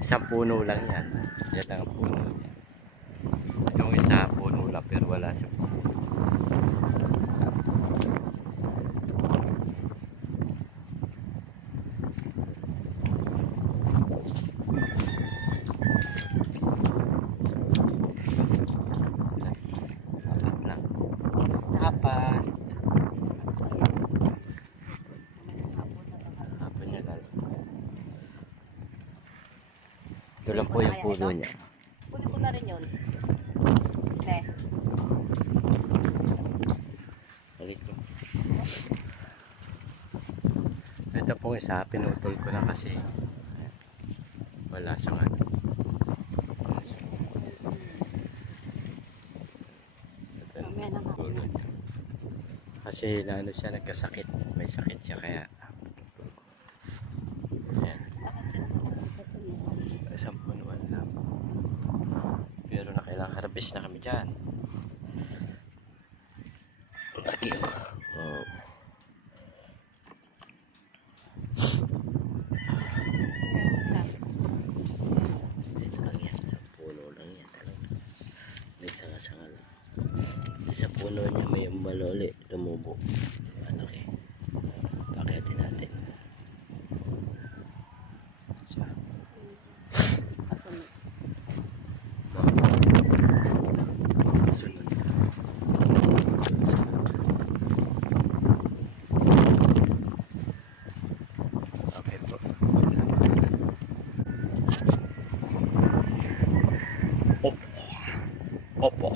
Isang puno lang yan. Yan lang ang puno niya. Itong isa puno lang pero wala siyang puno. Apat lang. Apat. Hapon niya lang. Ito lang po yung puno niya. Kunin ko na rin yun. Okay. Balik ko. Ito po isa, pinutol ko na kasi wala siyang ano. Ito yung puno niya. Kasi naano siya, nagkasakit. May sakit siya kaya. Ayan. Isang punuan lang. Pero na kailangan harvest na kami dyan. Laki. Oh. Dito lang yan. Sa puno lang yan. Nagsanga-sanga lang. Sa puno niya may maloli. Tumubo. Malaki. Pakiatin natin. Sunod. Okay po. Opo. Opo.